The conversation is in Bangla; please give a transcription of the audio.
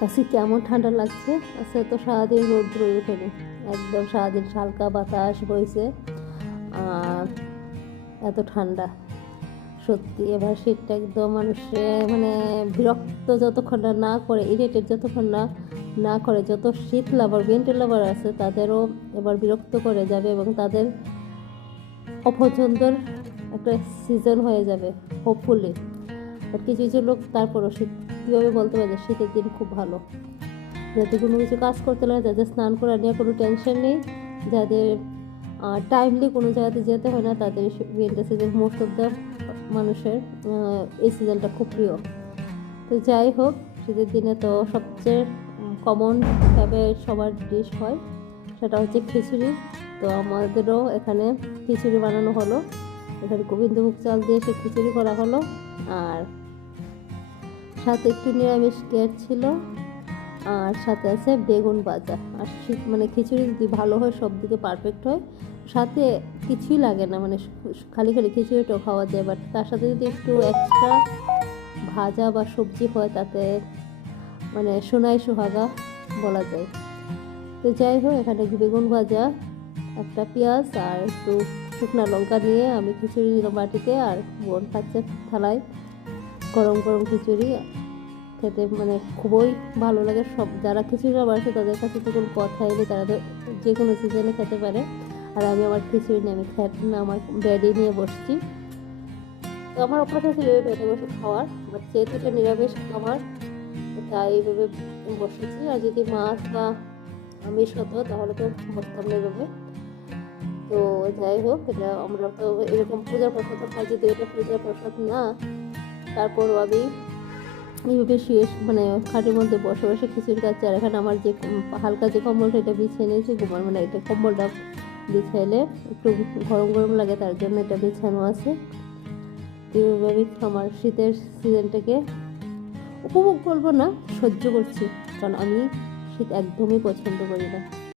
কাছে কেমন ঠান্ডা লাগছে। আজকে তো সারাদিন রৌদ্র ওঠেনি, একদম সারাদিন হালকা বাতাস বইছে, আর এত ঠান্ডা সত্যি। এবার শীতটা একদম মানুষে মানে বিরক্ত যতক্ষণ না করে, ইরিটেট যতক্ষণ না করে, যত শীত লাভার উইন্টার লাভার আছে তাদেরও এবার বিরক্ত করে যাবে এবং তাদের অপছন্দের একটা সিজন হয়ে যাবে হোপফুলি। বাট কিছু কিছু লোক তারপরও শীত কীভাবে বলতে পারে যে শীতের দিন খুব ভালো, যাতে কোনো কিছু কাজ করতে লাগে, যাদের স্নান করা নিয়ে কোনো টেনশন নেই, যাদের টাইমলি কোনো জায়গাতে যেতে হয় না, তাদের winter season most of the মানুষের এই সিজনটা খুব প্রিয়। তো যাই হোক, শীতের দিনে তো সবচেয়ে কমন ফেভারিট সবার ডিশ হয়, সেটা হচ্ছে খিচুড়ি। তো আমাদেরও এখানে খিচুড়ি বানানো হলো, এখানে গোবিন্দভোগ চাল দিয়ে সে খিচুড়ি করা হলো, আর সাথে একটু নিরামিষ কেক ছিল, আর সাথে আছে বেগুন ভাজা। আর শীত মানে খিচুড়ি যদি ভালো হয়, সব দিকে পারফেক্ট হয়, সাথে কিছুই লাগে না, মানে খালি খালি খিচুড়িটাও খাওয়া যায়। বাট তার সাথে যদি একটু এক্সট্রা ভাজা বা সবজি হয়, তাতে মানে সোনাই সোহাগা বলা যায়। তো যাই হোক, এখানে বেগুন ভাজা, একটা পেঁয়াজ আর একটু শুকনো লঙ্কা নিয়ে আমি খিচুড়ি নিলাম বাটিতে, আর বোন খাচ্ছে থালায় গরম গরম খিচুড়ি। খেতে মানে খুবই ভালো লাগে। সব যারা খিচুড়ি বানাচ্ছে তাদের কাছে তো কোনো কথাই নেই, তারা তো যে কোনো সিজনে খেতে পারে। আর আমি আমার খিচুড়ি নিয়ে আমি আমার বেডে নিয়ে বসছি। তো আমার অভ্যাস আছে বেডে বসে খাওয়ার, বাট যেহেতু এটা নিরামিষ খাবার, তাই এইভাবে বসেছি। আর যদি মাছ বা আমিষ হতো তাহলে তো বসতাম না এভাবে। তো যাই হোক, এটা আমরা তো এরকম পূজার প্রসাদ খাই, যদি এটা পূজার প্রসাদ না, তারপরও আমি এইভাবে শুয়ে মানে খাটের মধ্যে বসে বসে খিচুড়ি খাচ্ছি। আর এখানে আমার যে হালকা যে কম্বলটা এটা বিছিয়ে নিয়েছি ঘুমার, মানে এটা কম্বলটা বিছাইলে একটু গরম গরম লাগে, তার জন্য এটা বিছানো আছে। এইভাবে আমার শীতের সিজনটাকে উপভোগ করবো না, সহ্য করছি, কারণ আমি শীত একদমই পছন্দ করি না।